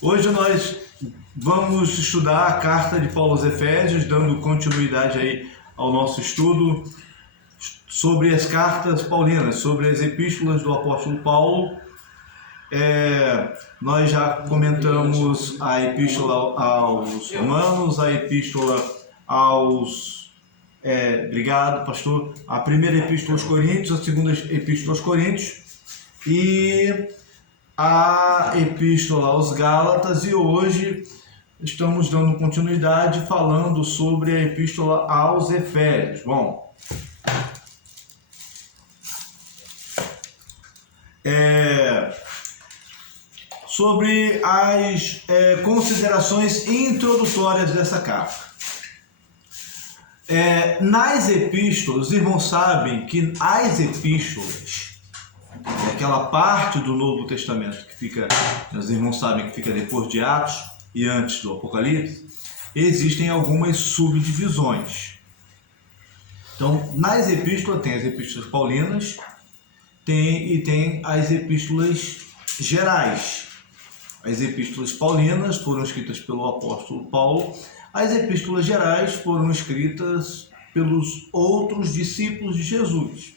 Hoje nós vamos estudar a carta de Paulo aos Efésios, dando continuidade aí ao nosso estudo sobre as cartas paulinas, sobre as epístolas do apóstolo Paulo. Nós já comentamos a epístola aos Romanos, a epístola aos... obrigado, pastor. A primeira epístola aos Coríntios, a segunda epístola aos Coríntios e a epístola aos Gálatas, e hoje estamos dando continuidade falando sobre a epístola aos Efésios. Bom, sobre as considerações introdutórias dessa carta. Nas epístolas, os irmãos sabem que as epístolas, aquela parte do Novo Testamento que fica, os irmãos sabem que fica depois de Atos e antes do Apocalipse, existem algumas subdivisões. Então, nas epístolas tem as epístolas paulinas e tem as epístolas gerais. As epístolas paulinas foram escritas pelo apóstolo Paulo, as epístolas gerais foram escritas pelos outros discípulos de Jesus.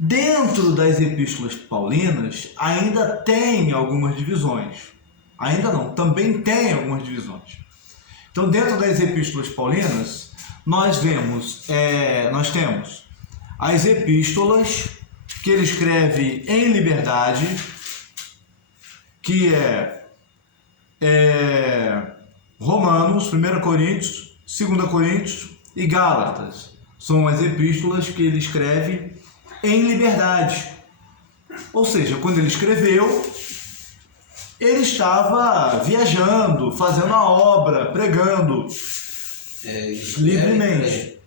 Dentro das epístolas paulinas ainda tem algumas divisões. Ainda não, também tem algumas divisões. Então, dentro das epístolas paulinas, nós temos as epístolas que ele escreve em liberdade, que Romanos, 1 Coríntios, 2 Coríntios e Gálatas. São as epístolas que ele escreve em liberdade. Ou seja, quando ele escreveu, ele estava viajando, fazendo a obra, pregando livremente.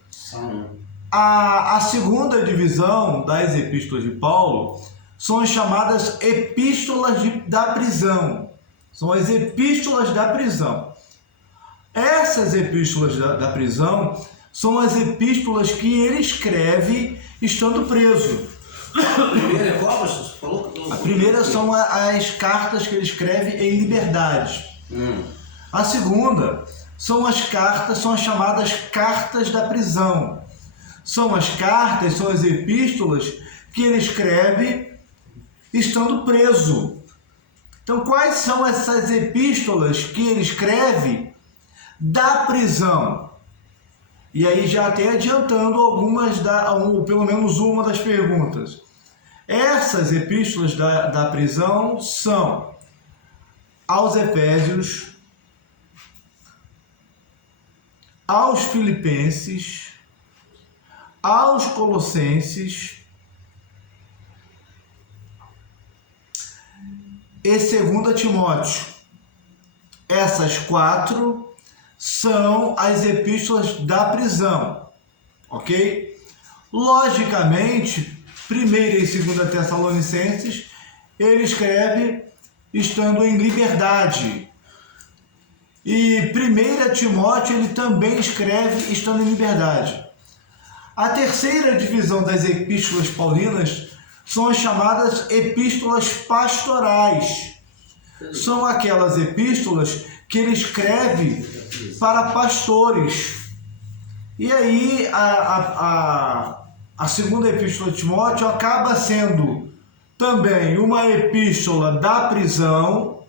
A segunda divisão das epístolas de Paulo são as chamadas epístolas da prisão. São as epístolas da prisão. Essas epístolas da prisão são as epístolas que ele escreve estando preso. A primeira é qual, pastor? Você falou? A primeira são as cartas que ele escreve em liberdade. A segunda são as chamadas cartas da prisão. São as epístolas que ele escreve estando preso. Então, quais são essas epístolas que ele escreve da prisão? E aí já até adiantando pelo menos uma das perguntas. Essas epístolas da prisão são aos Efésios, aos Filipenses, aos Colossenses e 2 Timóteo. Essas quatro são as epístolas da prisão, ok? Logicamente, 1 e 2 Tessalonicenses, ele escreve estando em liberdade. E 1 Timóteo, ele também escreve estando em liberdade. A terceira divisão das epístolas paulinas são as chamadas epístolas pastorais. São aquelas epístolas que ele escreve para pastores. E aí a segunda epístola de Timóteo acaba sendo também uma epístola da prisão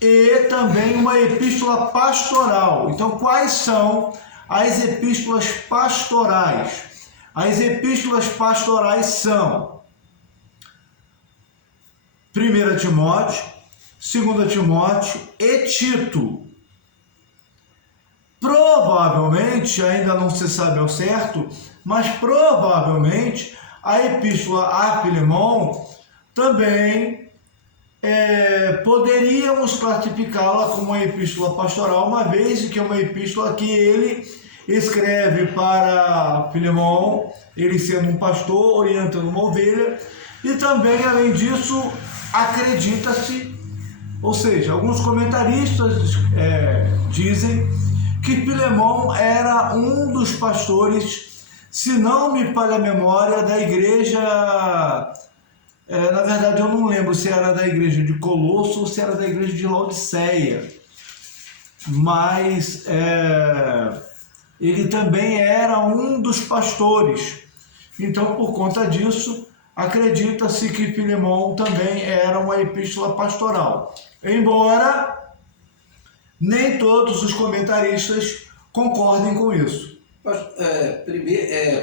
e também uma epístola pastoral. Então, quais são as epístolas pastorais? As epístolas pastorais são 1 Timóteo, 2 Timóteo e Tito. Provavelmente, ainda não se sabe ao certo, mas provavelmente a epístola a Filemão também poderíamos classificá-la como uma epístola pastoral, uma vez que é uma epístola que ele escreve para Filemão, ele sendo um pastor, orientando uma ovelha, e também, além disso, acredita-se, ou seja, alguns comentaristas dizem que Filemão era um dos pastores, se não me falha a memória, da igreja Na verdade, eu não lembro se era da igreja de Colosso ou se era da igreja de Laodiceia, mas ele também era um dos pastores. Então, por conta disso, acredita-se que Filemão também era uma epístola pastoral, embora nem todos os comentaristas concordem com isso.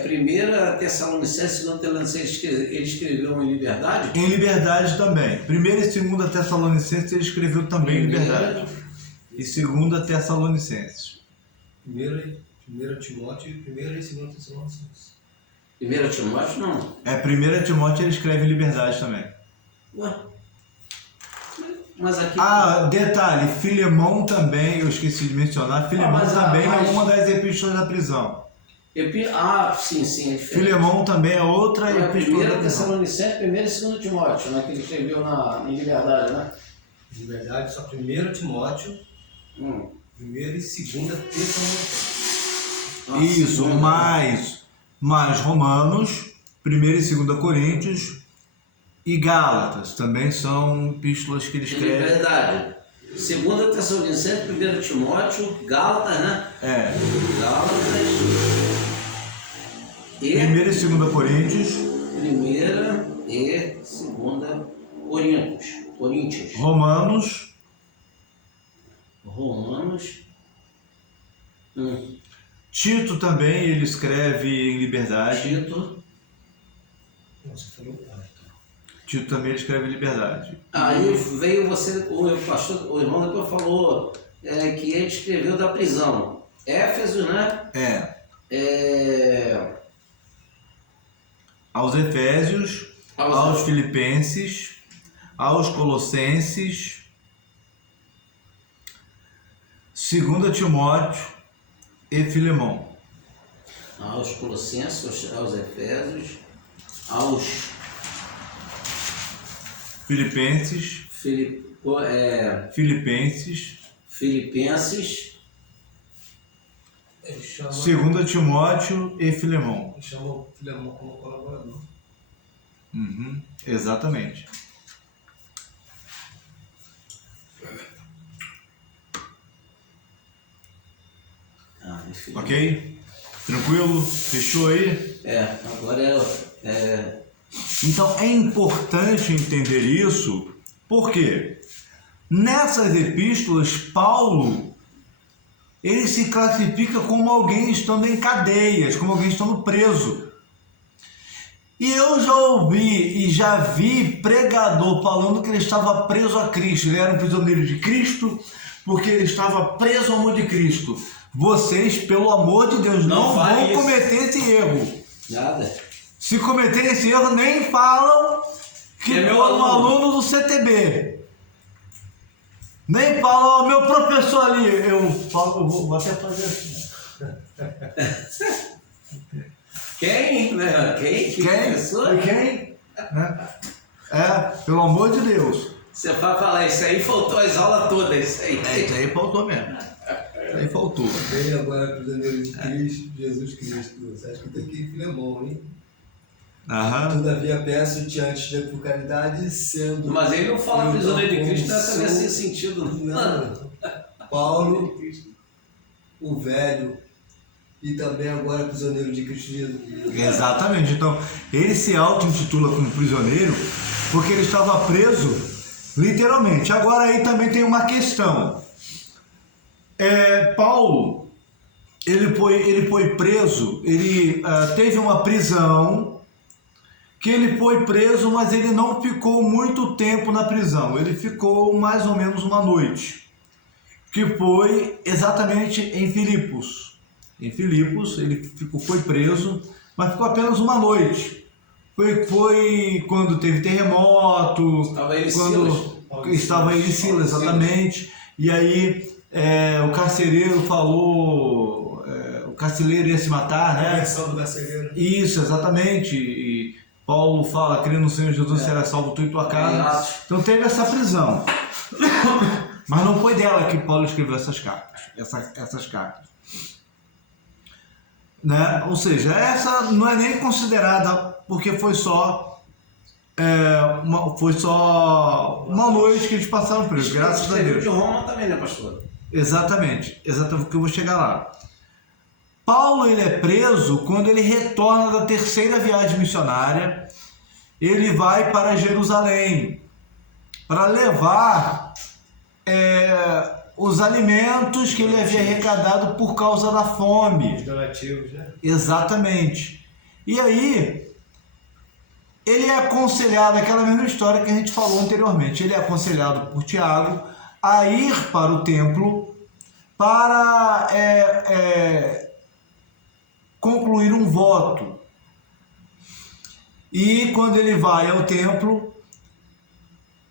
Primeira Tessalonicenses, segunda Tessalonicenses, ele escreveu em liberdade? Em liberdade também. Primeira e segunda Tessalonicenses ele escreveu também em liberdade. E segunda Tessalonicenses. Primeira Timóteo e primeira e segunda Tessalonicenses. Primeira Timóteo, não. Primeira Timóteo ele escreve em liberdade também. Ué? Mas aqui... Detalhe, Filemão também, eu esqueci de mencionar, Filemão também é uma das epístolas da prisão. Sim, é diferente. Filemão também é outra epístola da primeira prisão. Tessalonicenses, primeira e segunda Timóteo, né, que ele escreveu em liberdade, né? Em liberdade, só primeira Timóteo, primeira e segunda Tessalonicenses. Isso, mais Romanos, primeira e segunda Coríntios, e Gálatas, também são epístolas que ele escreve. É verdade. Segunda Tessalonicenses, 1 Timóteo, Gálatas, né? Gálatas. E Primeira e segunda Coríntios. Primeira e segunda Coríntios. Romanos. Tito também ele escreve em liberdade. Tito também escreve em liberdade. Aí veio o irmão depois falou que ele escreveu da prisão. Éfeso, né? Aos Efésios, aos Filipenses, aos Colossenses, 2 Timóteo e Filemão. Aos Colossenses, aos Efésios, aos Filipenses, Filipenses, 2 Timóteo e Filemão. Ele chama o Filemão como colaborador. Exatamente. Ok? Tranquilo? Fechou aí? Agora Então é importante entender isso, porque nessas epístolas, Paulo ele se classifica como alguém estando em cadeias, como alguém estando preso. E eu já ouvi e já vi pregador falando que ele estava preso a Cristo, ele era um prisioneiro de Cristo, porque ele estava preso ao amor de Cristo. Vocês, pelo amor de Deus, não vão cometer esse erro. Nada. Se cometerem esse erro, nem falam que é meu aluno do CTB. Nem falam, meu professor ali. Eu vou até fazer assim. Quem? Professor? Quem? Pelo amor de Deus. Você vai falar isso aí, faltou as aulas todas, isso aí. Isso aí faltou mesmo. Isso aí faltou. Bem agora, prisioneiro de Cristo, Jesus Cristo. Você acha que tem que ir Filemão, hein? Todavia peço-te antes da tua caridade, sendo... Mas ele não fala prisioneiro de Cristo nessa nesse sentido, não. Paulo, o velho, e também agora prisioneiro de Cristo Jesus. Exatamente. Então, ele se auto-intitula como prisioneiro porque ele estava preso, literalmente. Agora aí também tem uma questão. Paulo, ele foi preso, ele teve uma prisão, que ele foi preso, mas ele não ficou muito tempo na prisão, ele ficou mais ou menos uma noite, que foi exatamente em Filipos. Em Filipos ele foi preso, mas ficou apenas uma noite. Foi quando teve terremoto, estava ele e Silas, exatamente, e aí o carcereiro falou, o carcereiro ia se matar, né? A versão do carcereiro. Isso, exatamente. E Paulo fala, crê no Senhor Jesus, será salvo tu e tua casa. Então teve essa prisão. Mas não foi dela que Paulo escreveu essas cartas. Essas cartas. Né? Ou seja, essa não é nem considerada, porque foi só foi só uma noite que eles passaram presos, graças a Deus. De Roma também, né, pastor? Exatamente, exatamente, que eu vou chegar lá. Paulo, ele é preso quando ele retorna da terceira viagem missionária. Ele vai para Jerusalém para levar os alimentos que ele havia arrecadado por causa da fome. Os donativos, né? Exatamente. E aí, ele é aconselhado, aquela mesma história que a gente falou anteriormente, ele é aconselhado por Tiago a ir para o templo para concluir um voto. E quando ele vai ao templo,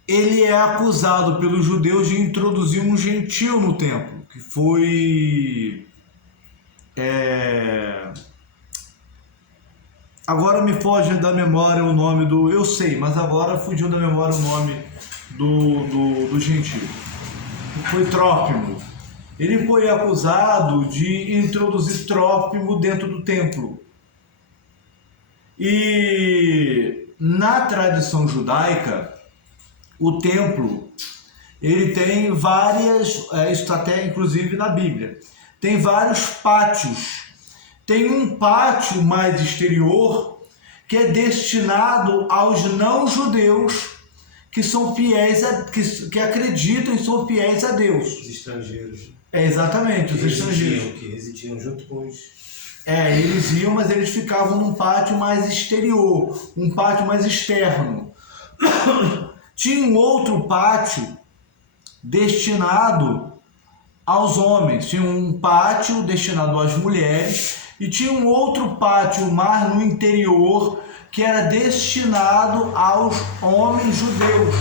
ele é acusado pelos judeus de introduzir um gentil no templo, que foi... Agora me foge da memória o nome do... Eu sei, mas agora fugiu da memória o nome do gentil. Foi Trófimo. Ele foi acusado de introduzir Trófimo dentro do templo. E na tradição judaica, o templo, ele tem várias, isso está até inclusive na Bíblia, tem vários pátios. Tem um pátio mais exterior que é destinado aos não-judeus que são fiéis, que acreditam e são fiéis a Deus. Os estrangeiros. Exatamente, os estrangeiros. Que residiam junto com os... Eles iam, mas eles ficavam num pátio mais exterior, um pátio mais externo. Tinha um outro pátio destinado aos homens, tinha um pátio destinado às mulheres e tinha um outro pátio mais no interior que era destinado aos homens judeus.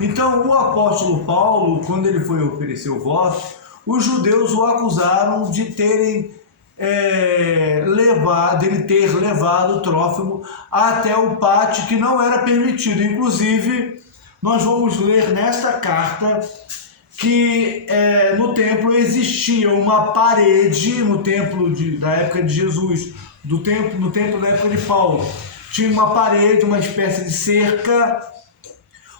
Então o apóstolo Paulo, quando ele foi oferecer o voto, os judeus o acusaram de terem dele ter levado o Trófimo até o pátio que não era permitido. Inclusive, nós vamos ler nesta carta que no templo existia uma parede, no templo da época de Jesus, no templo da época de Paulo, tinha uma parede, uma espécie de cerca,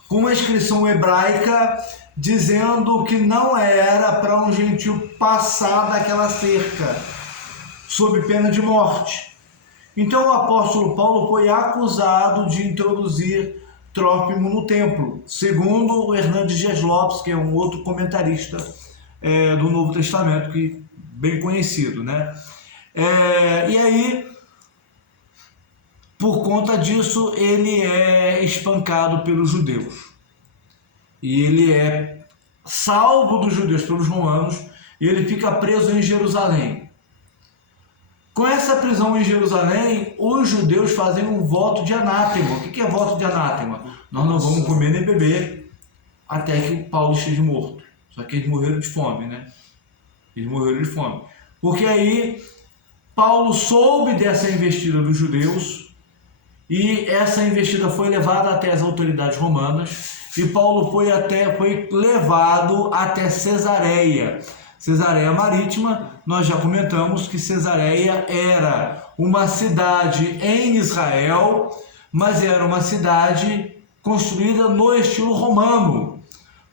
com uma inscrição hebraica, dizendo que não era para um gentil passar daquela cerca, sob pena de morte. Então o apóstolo Paulo foi acusado de introduzir Trófimo no templo, segundo o Hernandes Dias Lopes, que é um outro comentarista do Novo Testamento, que bem conhecido, né? E aí, por conta disso, ele é espancado pelos judeus. E ele é salvo dos judeus pelos romanos, e ele fica preso em Jerusalém. Com essa prisão em Jerusalém, os judeus fazem um voto de anátema. O que é voto de anátema? Nós não vamos comer nem beber até que o Paulo esteja morto. Só que eles morreram de fome, né? Eles morreram de fome. Porque aí Paulo soube dessa investida dos judeus e essa investida foi levada até as autoridades romanas e Paulo foi levado até Cesareia. Cesareia Marítima, nós já comentamos que Cesareia era uma cidade em Israel, mas era uma cidade construída no estilo romano,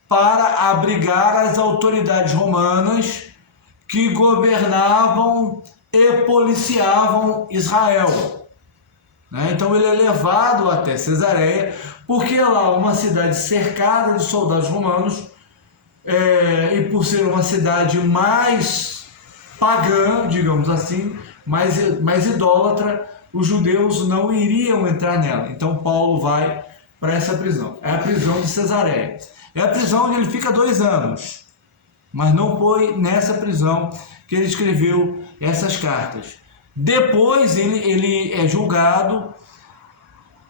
para abrigar as autoridades romanas que governavam e policiavam Israel. Então ele é levado até Cesareia, porque lá uma cidade cercada de soldados romanos, e por ser uma cidade mais pagã, digamos assim, mais idólatra, os judeus não iriam entrar nela. Então Paulo vai para essa prisão. É a prisão de Cesareia. É a prisão onde ele fica 2 anos. Mas não foi nessa prisão que ele escreveu essas cartas. Depois ele é julgado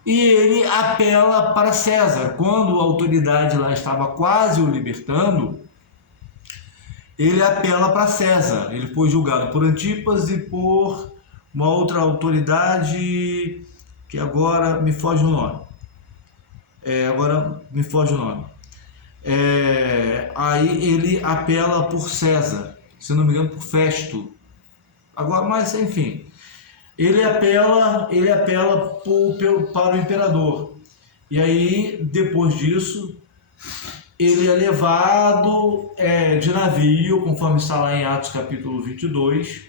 e ele apela para César. Quando a autoridade lá estava quase o libertando, ele apela para César. Ele foi julgado por Antipas e por uma outra autoridade que agora me foge o nome. Aí ele apela por César, se não me engano por Festo. Agora, mas enfim, ele apela para o imperador. E aí, depois disso, ele é levado de navio, conforme está lá em Atos capítulo 22,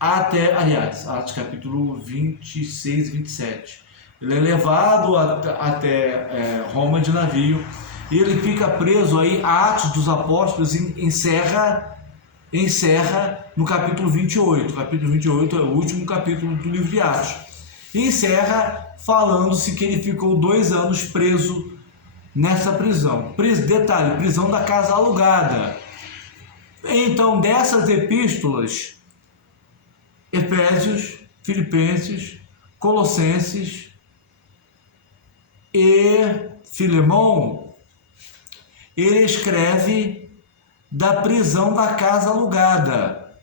Atos capítulo 26 e 27. Ele é levado até Roma de navio, e ele fica preso aí. Atos dos Apóstolos encerra no capítulo 28. O capítulo 28 é o último capítulo do livro de Atos. E encerra falando-se que ele ficou 2 anos preso nessa prisão. Detalhe, prisão da casa alugada. Então, dessas epístolas, Efésios, Filipenses, Colossenses e Filemão, ele escreve da prisão da casa alugada.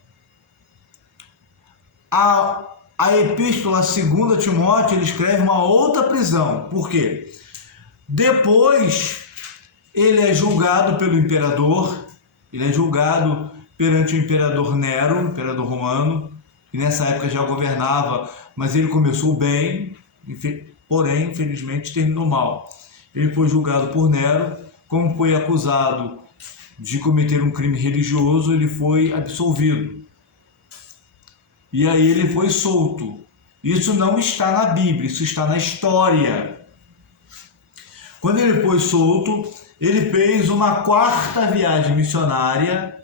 A epístola 2 Timóteo, ele escreve uma outra prisão. Por quê? Depois ele é julgado pelo imperador, ele é julgado perante o imperador Nero, imperador romano, que nessa época já governava, mas ele começou bem, porém, infelizmente, terminou mal. Ele foi julgado por Nero, como foi acusado de cometer um crime religioso, ele foi absolvido. E aí ele foi solto. Isso não está na Bíblia, isso está na história. Quando ele foi solto, ele fez uma 4ª viagem missionária,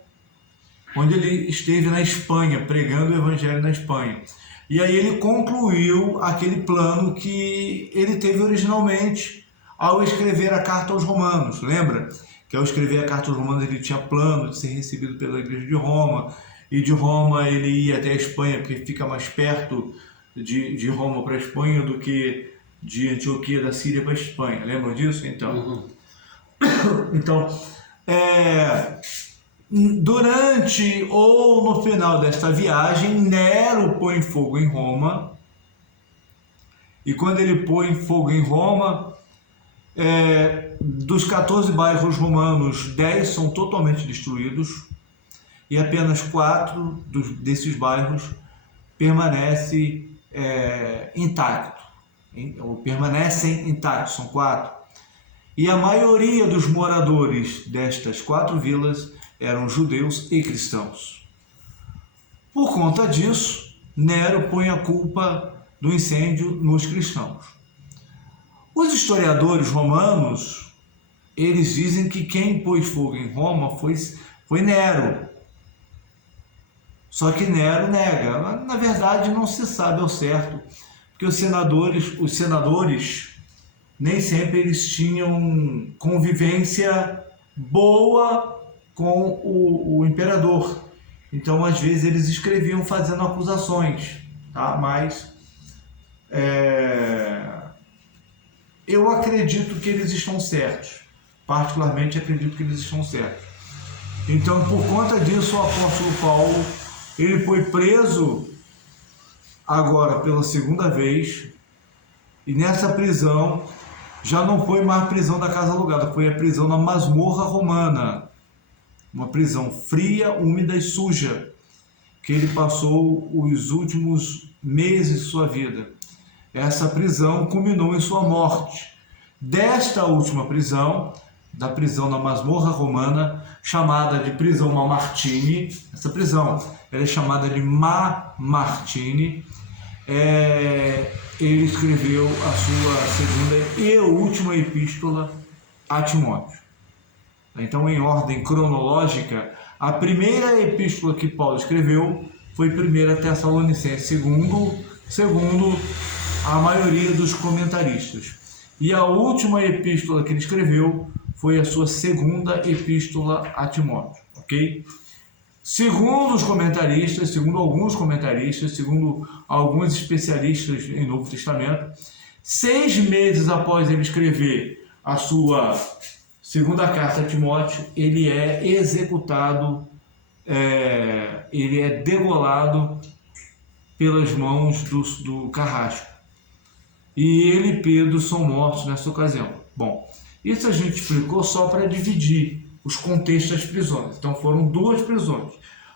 onde ele esteve na Espanha, pregando o evangelho na Espanha. E aí ele concluiu aquele plano que ele teve originalmente ao escrever a carta aos Romanos. Lembra? Que ao escrever a carta aos Romanos ele tinha plano de ser recebido pela igreja de Roma, e de Roma ele ia até a Espanha, porque fica mais perto de Roma para a Espanha do que de Antioquia da Síria para a Espanha. Lembram disso? Então, durante ou no final desta viagem, Nero põe fogo em Roma, e quando ele põe fogo em Roma, dos 14 bairros romanos, 10 são totalmente destruídos, e apenas 4 desses bairros permanecem intactos, são 4. E a maioria dos moradores destas 4 vilas eram judeus e cristãos. Por conta disso, Nero põe a culpa do incêndio nos cristãos. Os historiadores romanos, eles dizem que quem pôs fogo em Roma foi Nero. Só que Nero nega. Na verdade, não se sabe ao certo, porque os senadores nem sempre eles tinham convivência boa com o imperador. Então, às vezes, eles escreviam fazendo acusações, tá? Mas eu acredito que eles estão certos. Particularmente, acredito que eles estão certos. Então, por conta disso, o apóstolo Paulo ele foi preso agora pela 2ª vez, e nessa prisão já não foi mais prisão da casa alugada, foi a prisão na masmorra romana, uma prisão fria, úmida e suja, que ele passou os últimos meses de sua vida. Essa prisão culminou em sua morte. Desta última prisão, da prisão na masmorra romana, chamada de prisão Mamartine, essa prisão ela é chamada de Mamartine, ele escreveu a sua 2ª e última epístola a Timóteo. Então, em ordem cronológica, a primeira epístola que Paulo escreveu foi 1 Tessalonicenses, segundo a maioria dos comentaristas. E a última epístola que ele escreveu foi a sua 2ª epístola a Timóteo, ok? Segundo alguns comentaristas, segundo alguns especialistas em Novo Testamento, 6 meses após ele escrever a sua 2ª carta a Timóteo, ele é executado, ele é degolado pelas mãos do carrasco. E ele e Pedro são mortos nessa ocasião. Bom, isso a gente explicou só para dividir os contextos das prisões. Então foram 2 prisões.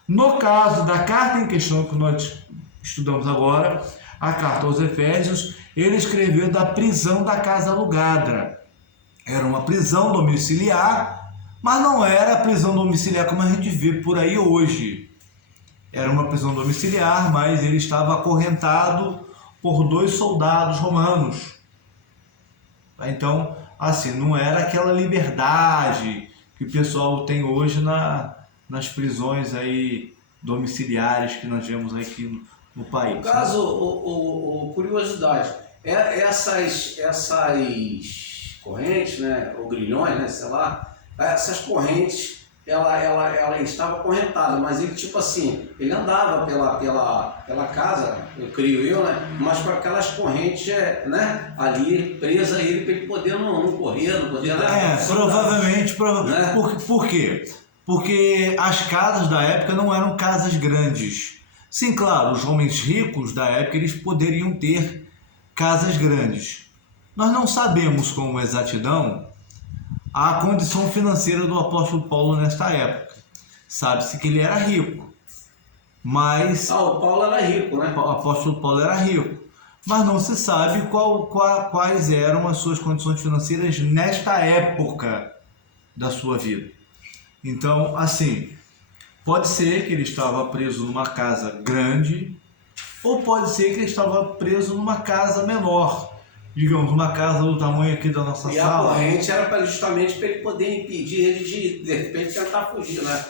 No caso da carta em questão que nós estudamos agora, a carta aos Efésios, ele escreveu da prisão da casa alugada. Era uma prisão domiciliar, mas não era a prisão domiciliar como a gente vê por aí hoje. Era uma prisão domiciliar, mas ele estava acorrentado por 2 soldados romanos. Então, assim, não era aquela liberdade que o pessoal tem hoje nas prisões aí domiciliares que nós vemos aqui no país. No caso, curiosidade, essas correntes, né, ou grilhões, né, sei lá, essas correntes, ela estava acorrentada, mas ele, tipo assim, ele andava pela casa, eu creio eu, né, mas com aquelas correntes, né, ali presa a ele, para ele poder não correr, não poder... Provavelmente, né? Por quê? Porque as casas da época não eram casas grandes. Sim, claro, os homens ricos da época, eles poderiam ter casas grandes. Nós não sabemos com exatidão a condição financeira do apóstolo Paulo nesta época. Sabe-se que ele era rico, mas... o Paulo era rico, né? O apóstolo Paulo era rico, mas não se sabe quais eram as suas condições financeiras nesta época da sua vida. Então, assim, pode ser que ele estava preso numa casa grande, ou pode ser que ele estava preso numa casa menor, digamos, uma casa do tamanho aqui da nossa sala. E a corrente era justamente para ele poder impedir ele de repente, tentar fugir, né?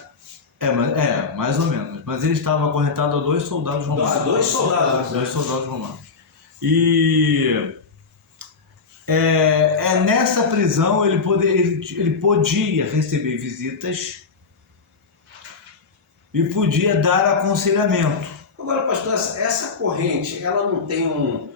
Mais ou menos. Mas ele estava acorrentado a 2 soldados romanos. 2 soldados. 2 soldados romanos. E nessa prisão ele podia receber visitas e podia dar aconselhamento. Agora, pastor, essa corrente, ela não tem um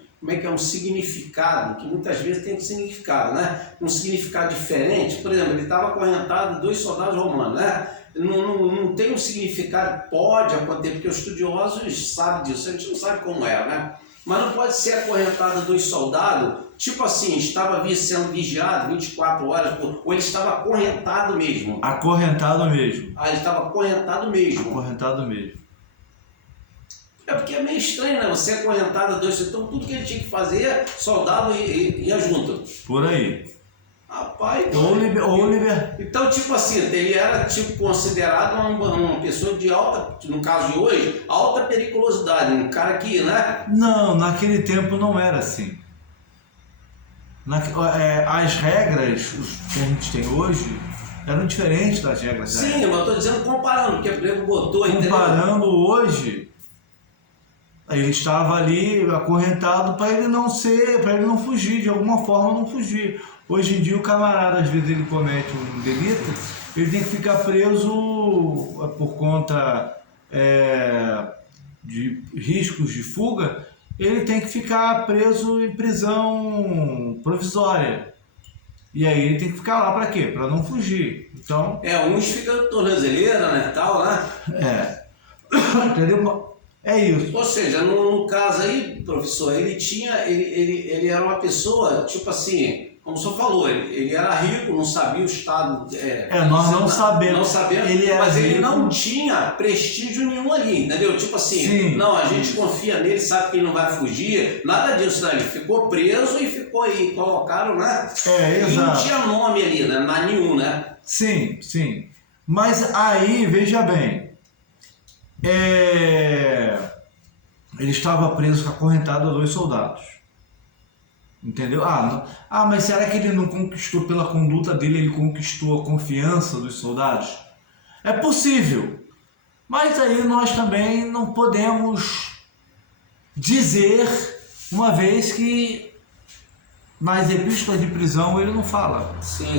significado, que muitas vezes tem um significado, né? Um significado diferente. Por exemplo, ele estava acorrentado a 2 soldados romanos, né? Não tem um significado, pode acontecer, porque os estudiosos sabem disso, a gente não sabe como é, né? Mas não pode ser acorrentado a 2 soldados, tipo assim, estava sendo vigiado 24 horas, ou ele estava acorrentado mesmo? Acorrentado mesmo. Ele estava acorrentado mesmo. Acorrentado mesmo. É porque é meio estranho, né? Você acorrentado a 2, então tudo que ele tinha que fazer, soldado ia junto. Por aí. Rapaz, Então, tipo assim, ele era considerado uma pessoa de alta, no caso de hoje, alta periculosidade, um cara que, né? Não, naquele tempo não era assim. As regras que a gente tem hoje eram diferentes das regras da época. Sim, mas eu estou dizendo comparando, porque o Nego botou... Comparando hoje, ele estava ali acorrentado para ele não fugir, de alguma forma não fugir. Hoje em dia o camarada, às vezes ele comete um delito, ele tem que ficar preso por conta de riscos de fuga, ele tem que ficar preso em prisão provisória. E aí ele tem que ficar lá para quê? Para não fugir. Então... uns ficam tornozeleira, né, tal, né? Entendeu? É isso. Ou seja, no caso aí, professor, ele era uma pessoa, tipo assim... Como o senhor falou, ele era rico, não sabia o estado... nós não sabemos. Não sabemos, mas ele não tinha prestígio nenhum ali, entendeu? Tipo assim, sim, não, a gente confia nele, sabe que ele não vai fugir, nada disso, né? Ele ficou preso e ficou aí, colocaram, né? Exato. E não tinha nome ali, né? Nenhum, né? Sim, sim. Mas aí, veja bem, ele estava preso, acorrentado a 2 soldados. Entendeu? Mas será que ele não conquistou, pela conduta dele, ele conquistou a confiança dos soldados? É possível, mas aí nós também não podemos dizer, uma vez que nas epístolas de prisão ele não fala. Sim.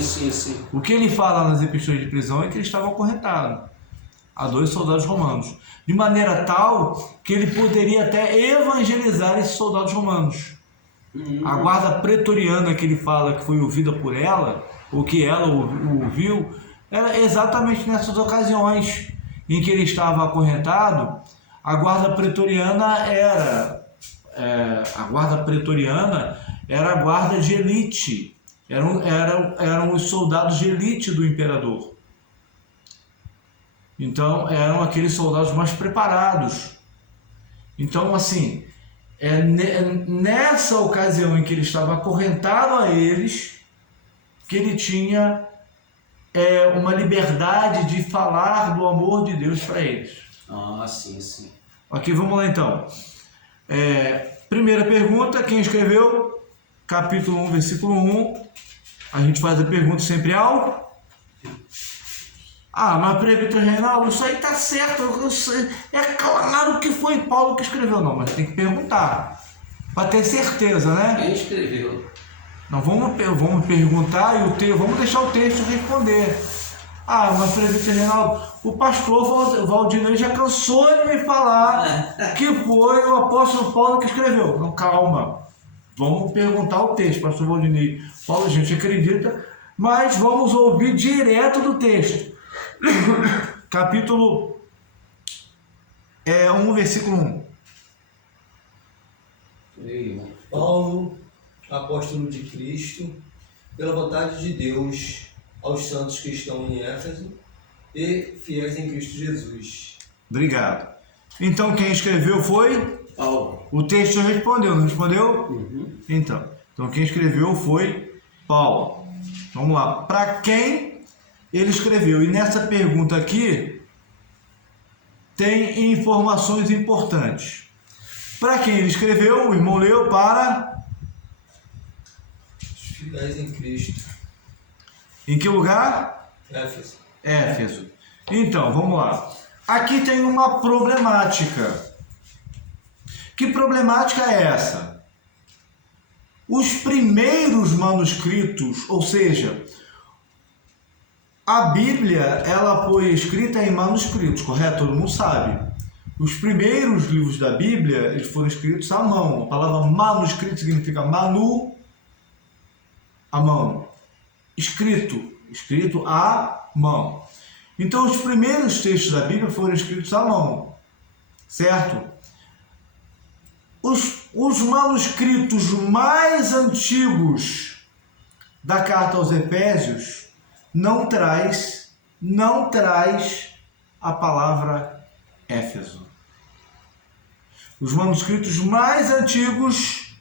O que ele fala nas epístolas de prisão é que ele estava acorrentado a 2 soldados romanos, de maneira tal que ele poderia até evangelizar esses soldados romanos. A guarda pretoriana que ele fala que foi ouvida por ela, ou que ela ouviu, era exatamente nessas ocasiões em que ele estava acorrentado. A guarda pretoriana era a guarda de elite, eram os soldados de elite do imperador. Então eram aqueles soldados mais preparados. Então, assim, nessa ocasião em que ele estava acorrentado a eles, que ele tinha uma liberdade de falar do amor de Deus para eles. Ah, sim, sim. Ok, vamos lá então. Primeira pergunta, quem escreveu? Capítulo 1, versículo 1. A gente faz a pergunta sempre ao... mas presbítero Reinaldo, isso aí tá certo, é claro que foi Paulo que escreveu. Não, mas tem que perguntar, para ter certeza, né? Quem escreveu? Não, vamos perguntar e vamos deixar o texto responder. Mas presbítero Reinaldo, o pastor Valdinei já cansou de me falar que foi o apóstolo Paulo que escreveu. Não, calma, vamos perguntar o texto, pastor Valdinei. Paulo, a gente acredita, mas vamos ouvir direto do texto. Capítulo 1, versículo 1. Paulo, apóstolo de Cristo, pela vontade de Deus, aos santos que estão em Éfeso e fiéis em Cristo Jesus. Obrigado. Então quem escreveu foi? Paulo. O texto respondeu, não respondeu? Uhum. Então quem escreveu foi Paulo. Vamos lá. Para quem ele escreveu? E nessa pergunta aqui tem informações importantes. Para quem ele escreveu, o irmão leu para... Os fiéis em Cristo. Em que lugar? Éfeso. Éfeso. Então, vamos lá. Aqui tem uma problemática. Que problemática é essa? Os primeiros manuscritos, ou seja, a Bíblia, ela foi escrita em manuscritos, correto? Todo mundo sabe. Os primeiros livros da Bíblia, eles foram escritos à mão. A palavra manuscrito significa manu, à mão. Escrito à mão. Então, os primeiros textos da Bíblia foram escritos à mão, certo? Os manuscritos mais antigos da carta aos Efésios não traz a palavra Éfeso. Os manuscritos mais antigos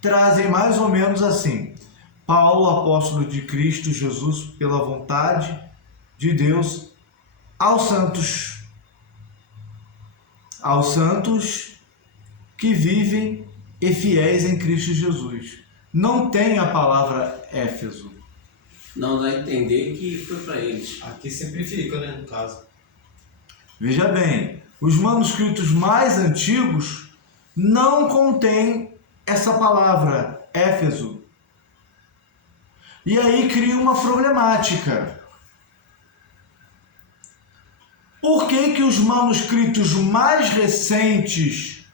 trazem mais ou menos assim: Paulo, apóstolo de Cristo Jesus, pela vontade de Deus, aos santos que vivem e fiéis em Cristo Jesus. Não tem a palavra Éfeso. Não dá a entender que foi para eles. Aqui simplifica, né, no caso. Veja bem, os manuscritos mais antigos não contêm essa palavra Éfeso. E aí cria uma problemática. Por que que os manuscritos mais recentes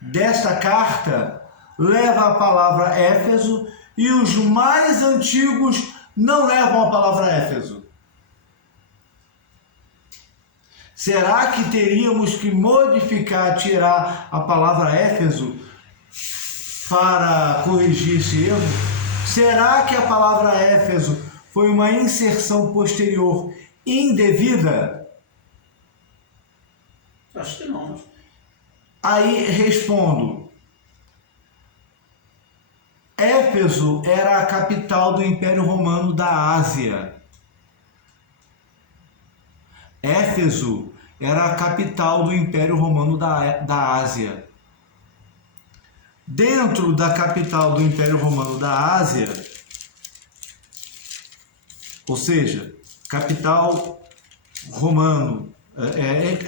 desta carta levam a palavra Éfeso e os mais antigos não levam a palavra Éfeso? Será que teríamos que modificar, tirar a palavra Éfeso para corrigir esse erro? Será que a palavra Éfeso foi uma inserção posterior indevida? Acho que não. Aí respondo. Éfeso era a capital do Império Romano da Ásia. Éfeso era a capital do Império Romano da Ásia. Dentro da capital do Império Romano da Ásia, ou seja, capital romano,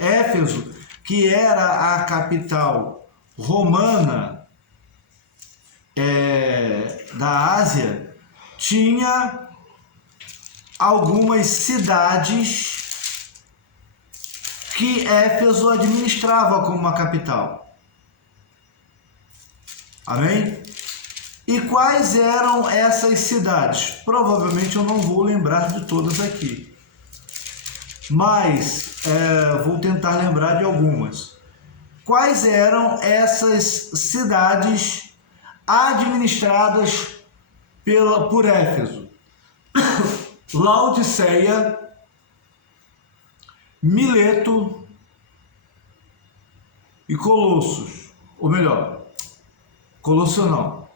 Éfeso, que era a capital romana da Ásia, tinha algumas cidades que Éfeso administrava como uma capital. Amém? E quais eram essas cidades? Provavelmente eu não vou lembrar de todas aqui, mas vou tentar lembrar de algumas. Quais eram essas cidades administradas por Éfeso? Laodiceia, Mileto e Colossos. Ou melhor, Colosso não.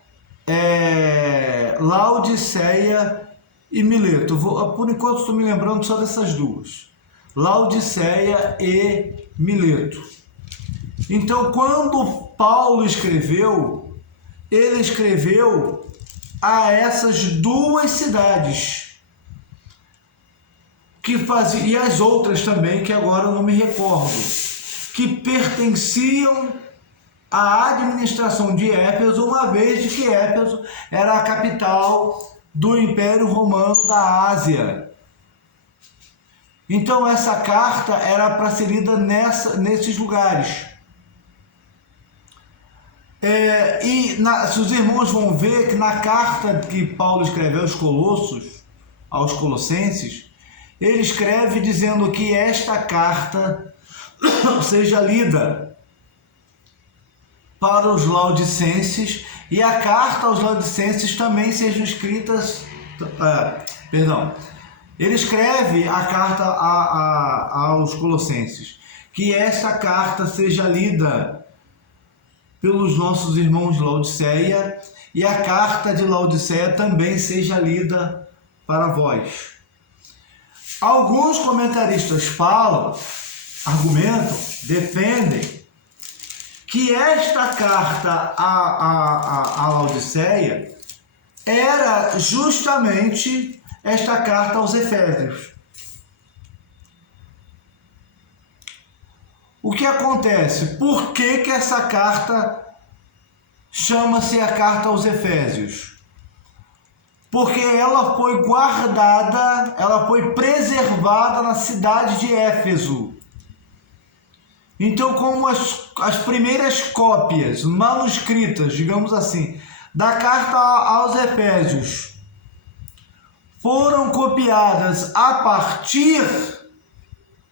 Laodiceia e Mileto. Por enquanto estou me lembrando só dessas duas. Laodiceia e Mileto. Então, quando Paulo escreveu, ele escreveu a essas duas cidades, e as outras também, que agora eu não me recordo, que pertenciam à administração de Éfeso, uma vez de que Éfeso era a capital do Império Romano da Ásia. Então essa carta era para ser lida nesses lugares. Se os irmãos vão ver que na carta que Paulo escreve aos Colossenses, ele escreve dizendo que esta carta seja lida para os laodicenses e a carta aos laodicenses também seja escrita. Ele escreve a carta aos Colossenses, que esta carta seja lida pelos nossos irmãos de Laodiceia e a carta de Laodiceia também seja lida para vós. Alguns comentaristas argumentam, defendem que esta carta a Laodiceia era justamente esta carta aos Efésios. O que acontece? Por que essa carta chama-se a carta aos Efésios? Porque ela foi guardada, ela foi preservada na cidade de Éfeso. Então, como as primeiras cópias manuscritas, digamos assim, da carta aos Efésios foram copiadas a partir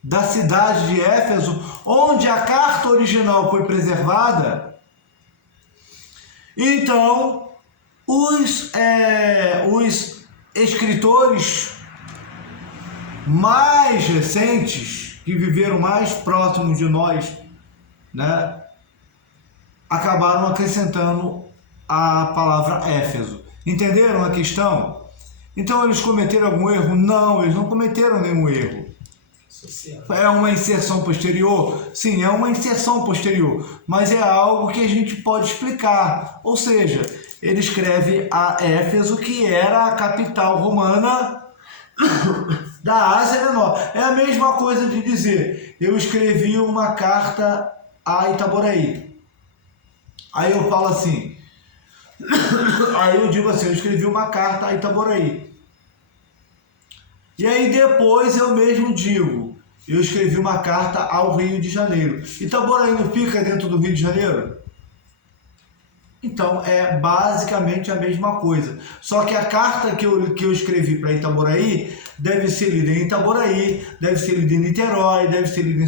da cidade de Éfeso, onde a carta original foi preservada, então os escritores mais recentes, que viveram mais próximos de nós, né, acabaram acrescentando a palavra Éfeso. Entenderam a questão? Então eles cometeram algum erro? Não, eles não cometeram nenhum erro. É uma inserção posterior? Sim, é uma inserção posterior, mas é algo que a gente pode explicar. Ou seja, ele escreve a Éfeso, que era a capital romana da Ásia Menor. É a mesma coisa de dizer, eu escrevi uma carta a Itaboraí. Aí eu falo assim, aí eu digo assim, eu escrevi uma carta a Itaboraí. E aí depois eu mesmo digo, eu escrevi uma carta ao Rio de Janeiro. Itaboraí não fica dentro do Rio de Janeiro? Então é basicamente a mesma coisa. Só que a carta que eu escrevi para Itaboraí deve ser lida em Itaboraí, deve ser lida em Niterói, deve ser lida em